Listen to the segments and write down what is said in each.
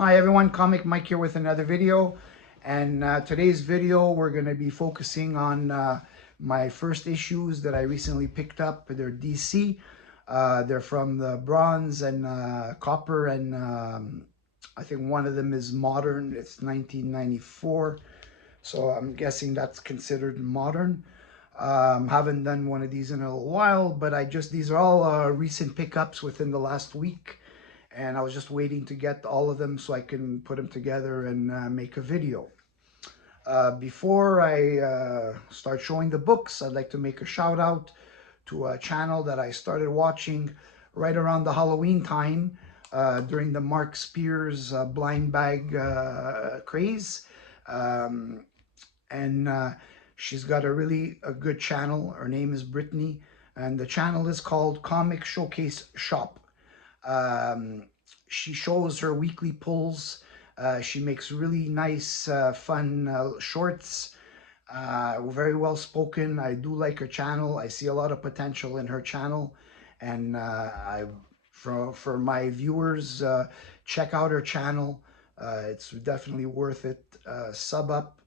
Hi everyone, Comic Mike here with another video. And today's video we're going to be focusing on my first issues that I recently picked up. They're DC. They're from the bronze and copper, and I think one of them is modern. It's 1994, so I'm guessing that's considered modern. Haven't done one of these in a while, but these are all recent pickups within the last week, and I was just waiting to get all of them so I can put them together and make a video. Before I start showing the books, I'd like to make a shout out to a channel that I started watching right around the Halloween time during the Mark Spears blind bag craze. Um, and She's got a good channel. Her name is Brittany, and the channel is called Comic Showcase Shop. Um, she shows her weekly pulls. She makes really nice, fun shorts. Very well spoken. I do like her channel. I see a lot of potential in her channel, and for my viewers, check out her channel. It's definitely worth it. Sub up.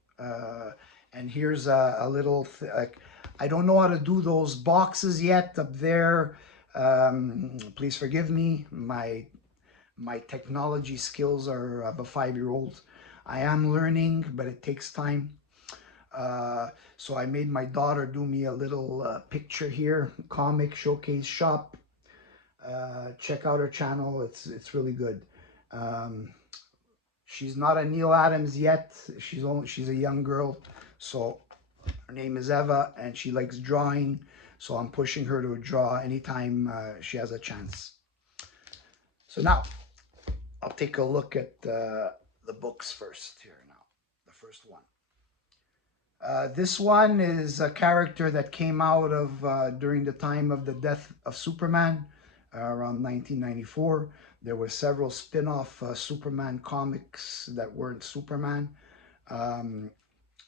And here's a little like, I don't know how to do those boxes yet up there. Please forgive me. My technology skills are of a 5-year-old. I am learning, but it takes time. So I made my daughter do me a little picture here. Comic Showcase Shop. Check out her channel. It's really good. Um, she's not a Neil Adams yet. She's a young girl. So her name is Eva, and she likes drawing. So I'm pushing her to draw anytime she has a chance. So now I'll take a look at the books first here now. The first one. This one is a character that came out of during the time of the death of Superman, around 1994. There were several spin-off Superman comics that weren't Superman. Um,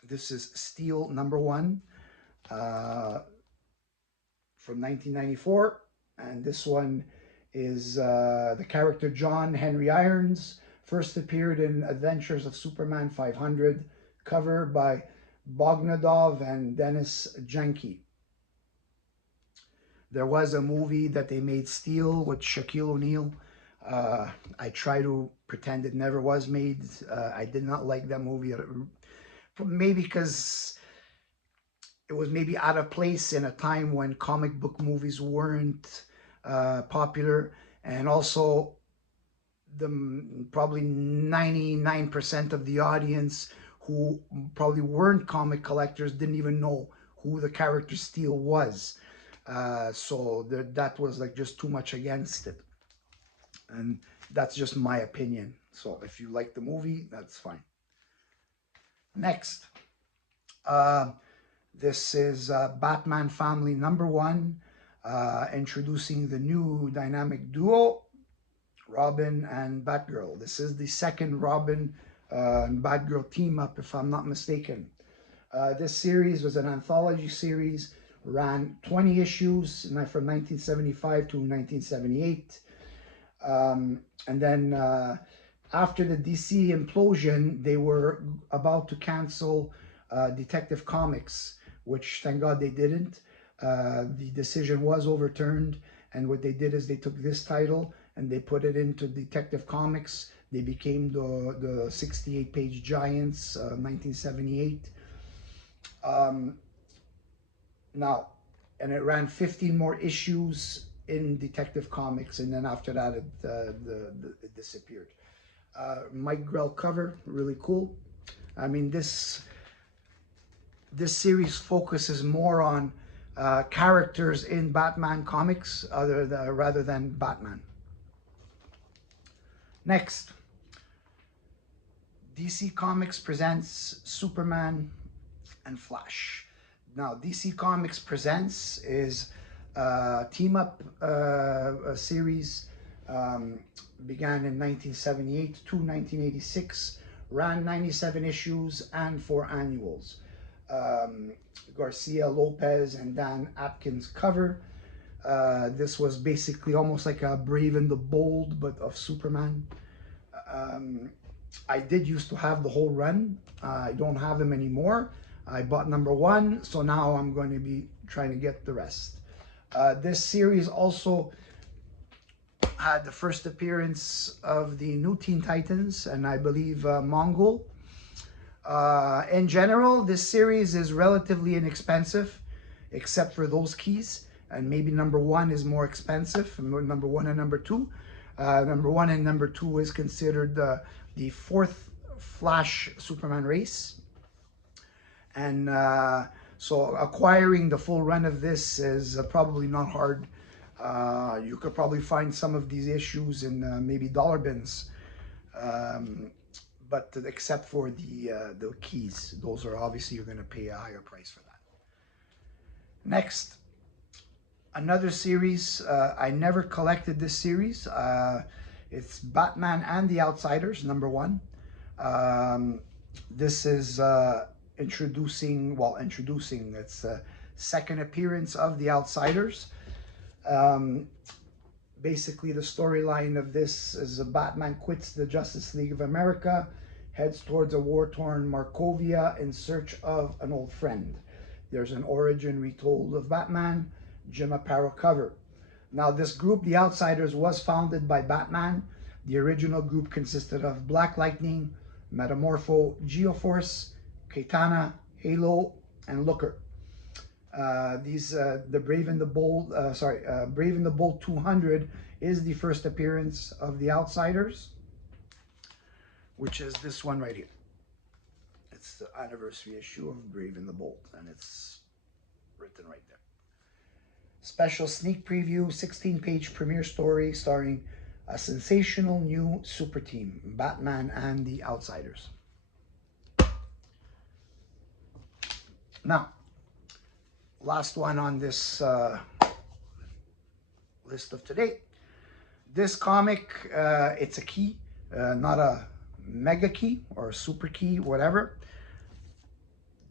this is Steel #1 uh, from 1994, and this one is the character John Henry Irons. First appeared in Adventures of Superman 500, cover by Bogdanov and Dennis Janke. There was a movie that they made, Steel, with Shaquille O'Neal. I try to pretend it never was made. I did not like that movie, maybe because it was maybe out of place in a time when comic book movies weren't popular, and also probably 99% of the audience who probably weren't comic collectors didn't even know who the character Steel was. So that was like just too much against it. And that's just my opinion. So if you like the movie, that's fine. Next, uh, this is Batman Family #1, introducing the new dynamic duo, Robin and Batgirl. This is the second Robin and Batgirl team up, if I'm not mistaken. This series was an anthology series, ran 20 issues from 1975 to 1978. And then after the DC implosion, they were about to cancel Detective Comics, which thank God they didn't. The decision was overturned, and what they did is they took this title and they put it into Detective Comics. They became the 68-page Giants, 1978. Um, Now, and it ran 15 more issues in Detective Comics, and then after that, it disappeared. Mike Grell cover, really cool. I mean, this series focuses more on characters in Batman comics rather than Batman. Next, DC Comics presents Superman and Flash. Now, DC Comics Presents is a team up series, began in 1978 to 1986, ran 97 issues and 4 annuals. Garcia Lopez and Dan Atkins cover. This was basically almost like a Brave and the Bold, but of Superman. I did used to have the whole run. I don't have them anymore. I bought number 1, so now I'm going to be trying to get the rest. This series also had the first appearance of the new Teen Titans, and I believe Mongol. In general, this series is relatively inexpensive, except for those keys, and maybe number 1 is more expensive, number 1 and number 2. Number 1 and number 2 is considered the 4th Flash Superman race. And so acquiring the full run of this is probably not hard. You could probably find some of these issues in maybe dollar bins. But except for the keys, those are obviously you're going to pay a higher price for that. Next, another series. I never collected this series. It's Batman and the Outsiders, number 1. This is introducing, it's a second appearance of the Outsiders. Basically, the storyline of this is Batman quits the Justice League of America, heads towards a war-torn Markovia in search of an old friend. There's an origin retold of Batman, Jim Aparo cover. Now, this group, the Outsiders, was founded by Batman. The original group consisted of Black Lightning, Metamorpho, Geoforce, Katana, Halo, and Looker. The Brave and the Bold, Brave and the Bold 200 is the first appearance of the Outsiders, which is this one right here. It's the anniversary issue of Brave and the Bold, and it's written right there. Special sneak preview, 16-page premiere story starring a sensational new super team, Batman and the Outsiders. Now, last one on this list of today. This comic, it's a key, not a mega key or a super key, whatever.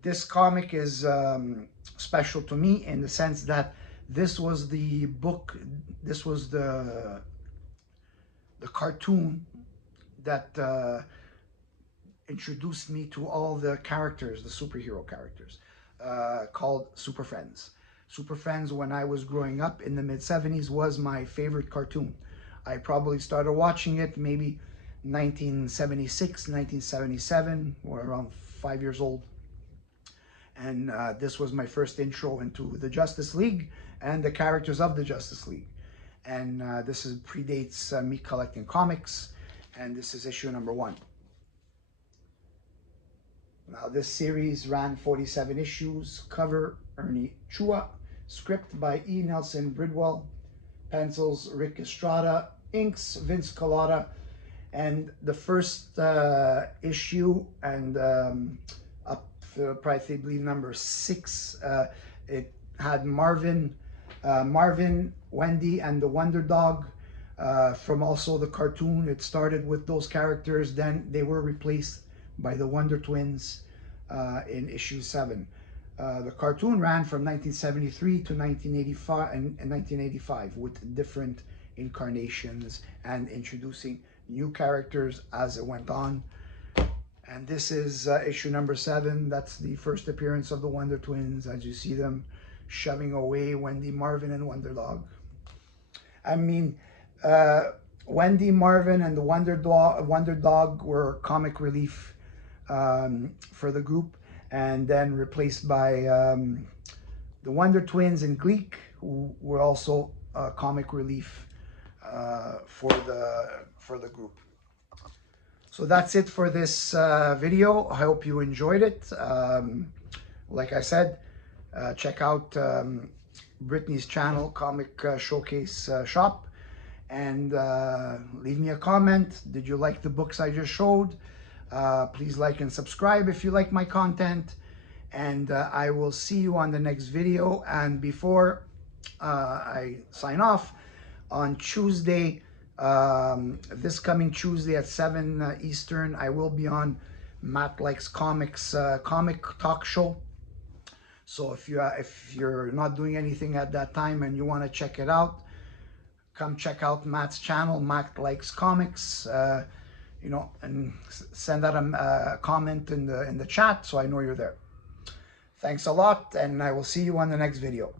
This comic is special to me in the sense that this was the book, this was the cartoon that introduced me to all the characters, the superhero characters, called Super Friends. Super Friends, when I was growing up in the mid-70s, was my favorite cartoon. I probably started watching it maybe 1976, 1977, or around 5 years old. And this was my first intro into the Justice League and the characters of the Justice League. And this predates me collecting comics, and this is issue number 1. Now, this series ran 47 issues. Cover, Ernie Chua. Script by E. Nelson Bridwell. Pencils, Rick Estrada. Inks, Vince Collada. And the first issue, and up to probably, I believe, number 6, it had Marvin, Wendy, and the Wonder Dog from also the cartoon. It started with those characters, then they were replaced by the Wonder Twins in issue 7. The cartoon ran from 1973 to 1985 and 1985 with different incarnations and introducing new characters as it went on. And this is issue number 7. That's the first appearance of the Wonder Twins, as you see them shoving away Wendy, Marvin, and Wonder Dog. I mean, Wendy, Marvin, and the Wonder Dog were comic relief for the group, and then replaced by the Wonder Twins and Gleek, who were also comic relief for the group. So that's it for this video. I hope you enjoyed it. Like I said, check out Brittany's channel, Comic Showcase Shop, and leave me a comment. Did you like the books I just showed? Please like and subscribe if you like my content, and I will see you on the next video. And before I sign off, on Tuesday, this coming Tuesday at 7 Eastern, I will be on Matt Likes Comics comic talk show. So if you're not doing anything at that time and you want to check it out, come check out Matt's channel, Matt Likes Comics. you know, and send out a comment in the chat so I know you're there. Thanks a lot, and I will see you on the next video.